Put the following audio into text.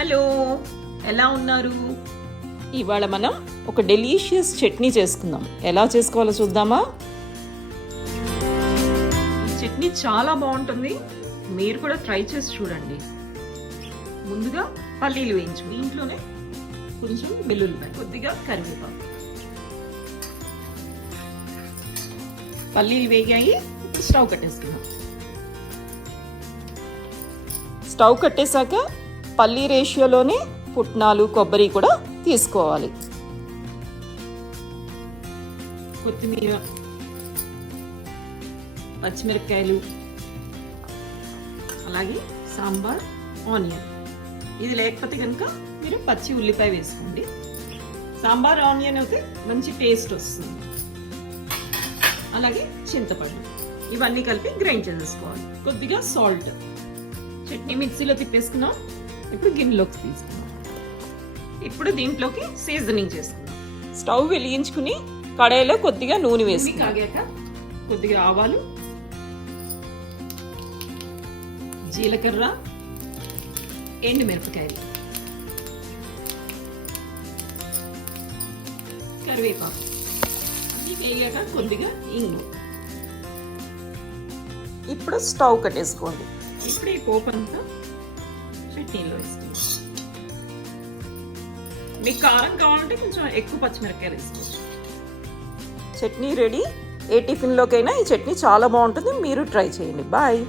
Hello ఎలా ఉన్నారు? ఇవాళ మనం ఒక డెలీషియస్ చట్నీ చేసుకుందాం. ఎలా చేసుకోవాలో చూద్దామా? ఈ చట్నీ చాలా బాగుంటుంది. మీరు కూడా ట్రై చేసి చూడండి. ముందుగా పల్లీలు వేయించు. ఇంట్లోనే కొంచెం వెల్లుల్లిపాయ కొద్దిగా కరివేపాకు. పల్లీలు వేగాయి స్టవ్ కట్టేసుకుందాం. స్టవ్ కట్టేశాక పల్లీ రేషియోలోనే పుట్నాలు కొబ్బరి కూడా తీసుకోవాలి. కొత్తిమీర పచ్చిమిరపకాయలు అలాగే సాంబార్ ఆనియన్. ఇది లేకపోతే కనుక మీరు పచ్చి ఉల్లిపాయ వేసుకోండి. సాంబార్ ఆనియన్ అయితే మంచి టేస్ట్ వస్తుంది. అలాగే చింతపండు. ఇవన్నీ కలిపి గ్రైండ్ చేసేసుకోవాలి. కొద్దిగా సాల్ట్. చట్నీ మిక్సీలో తిప్పేసుకున్నాం. ఇప్పుడు గిన్నెలోకి తీసుకున్నాం ఇప్పుడు దీంట్లోకి సీజనింగ్ చేసుకుందాం. స్టవ్ వెలిగించుకుని కడాయిలో కొద్దిగా నూనె నూనె వేసి కాగాక కొద్దిగా ఆవాలు జీలకర్ర ఎండు మిరపకాయలు కరివేపాకు. అన్ని వేగాక కొద్దిగా ఇంగు. ఇప్పుడు స్టవ్ కట్టేసుకోండి. ఇప్పుడు ఈ పోపు అంతా చట్నీలో వేసుకుందాం మీకు కారం కావాలంటే కొంచెం ఎక్కువ పచ్చిమిరపకాయలు వేసుకోవచ్చు. చట్నీ రెడీ. ఏ టిఫిన్లోకైనా ఈ చట్నీ చాలా బాగుంటుంది. మీరు ట్రై చేయండి. బాయ్.